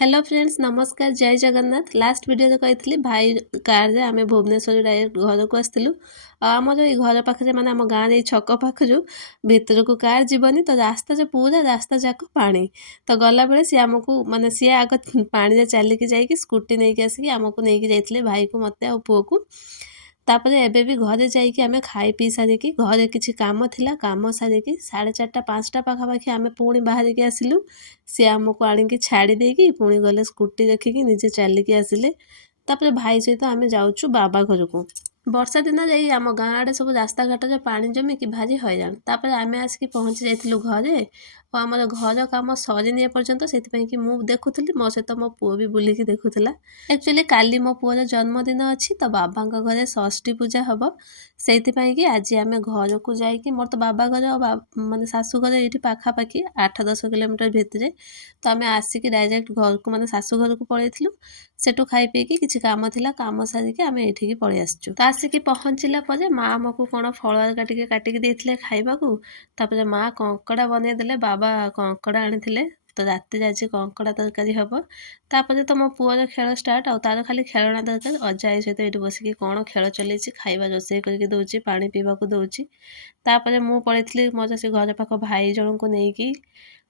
Hello friends नमस्कार जय Jagannath last video कही भाई कार रे आमे भुवनेश्वर डायरेक्ट घर को आसलु आमर ये घर पाखे माने आम गाँव छक पाखु भितर को कार जीवनी तो रास्ता जो पूरा रास्ता जाक पानी तो गला बेले सी आमको माने सी आग पानी चलिकी जाइए स्कूटी नहीं आसिक आमको नहीं जाइए भाई को मत आ पुओ को तापर एबे भी घरे जाइए आमे खाई पी सारिकी घरे किछि काम थिला काम सारिकी 4:30 5टा पाखापाखि आमे पुणी बाहर के आसिलु सी आमको आणिकी छाड़ी देकी पुणी गले स्कूटी रखिकी निजे चलिकी आसिले तापर भाई सहित आमे जाउछु बाबा घर को वर्षा दिन जाई आम गाँ आड़े सब रास्ता घाट पानी जमिकी भारी हैरान तापर आमे आसिकी पहुँची जाइथिलु घरे और आमर घर काम सरीनी एपर्यंत से मु देखुली मो सहित मो पुओ भी बुलिकी देखुला एक्चुअली काली मो पुओर जन्मदिन अच्छी तो बाबा घरे षष्ठी पूजा हम से कि आज आम घर को जाइए मोर तो बाबा घर माने शाशु घर ये पाखापाखि 8-10 किलोमीटर भितर तो आम आसिक डायरेक्ट घर को माने शाशु घर को पलैलु सेठू खाई पीकी किसी काम थिला काम सारिकी आम ये पलि आसचु तो आसिकी पहुँचला पर माँ आमको कौन फल काटिकी देते खाइबा तापर माँ कंकड़ा बनई देले बाबा कंकड़ा आनी तो राति आज कंकड़ा तरकारी हम तापर तो मो पुअर खेल स्टार्ट आ तार खाली खेलना दरकार अजा सहित ये बसिकी कौन खेल चलई खाइबा रोषे करके दौची पानी पीवा दौची तापर मु पलैली मोर से घर पाख भाई जन को लेकिन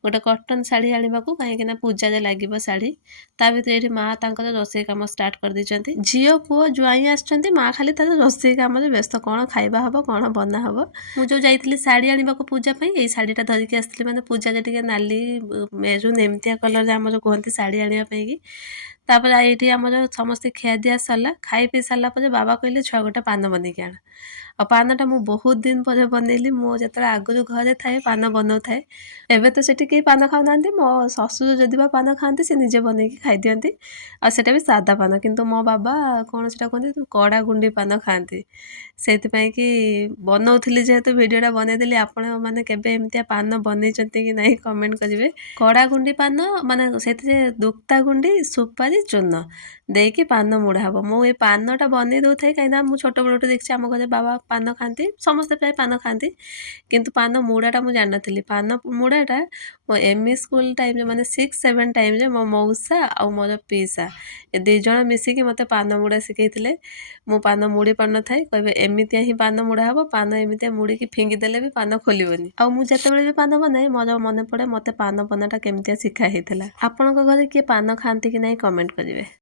गोटे कटन शाढ़ी आने को कहीं पूजा लगे शाढ़ी ता भर ये माँ तर रोषे कम स्टार्ट कर देती झील पुओ जुआई आस माँ खाली तार रोषे कम व्यस्त कौन खाइबा हम कौन बना हम मुझे जाइली शाढ़ी आने को पूजापी यही शाढ़ीटा धरिकी आसती मैंने पूजा टे नाली मेरून एमतिया कलर आम कहते शाढ़ी आने तापर ये आमर समस्ते खिया दिया सरला खाई पी सारापर बाबा कहले छुआ गोटे पान बनईकी आण और पानटा मु बहुत दिन पर बनैली मो जो आगु घरे थाए पान बनाऊ थाए एबे तो सेठी कहीं पान खाऊ ना मो शशुर जदि पान खाते से निजे बनईकी खाई दियंती और सेटा भी सादा पान किंतु मो बाबा कौन से कहते कड़ा गुंडी पान खाती से कि बनाऊली जेहेतु भिडटा बनईदेली आपण मैंने केबे एमतिया पान बनईचंती कि नहीं कमेंट करेंगे कड़ा गुंडी पान माने से दुक्ता गुंडी सुपारी चून देकी पान मुड़ा हम मु पानटा बनई दौ थाए कहीं मुझे छोट बड़े देखी आम घर बाबा पान खाती समस्ते प्राय पान खाती किंतु पान मुड़ाटा मुझे जान नी पान मुड़ाटा मो एमई स्कूल टाइम माने 6-7 टाइम मो मौसा आ मोर पीसा ए दुई जन मिसिकी मते पान मुड़ा शिखई मु पान मुड़ी पार न थाए कहे एमतिया ही पान मुड़ा हम पान एमतिया मुड़ी फिंगिदेले भी पान खोलबनी आ मुझे भी पान बनाए मोर मन पड़े मते पान बनाटा केमतिया शिखा होता आपण घरे किए पान खाती कि नहीं कमेंट करेंगे।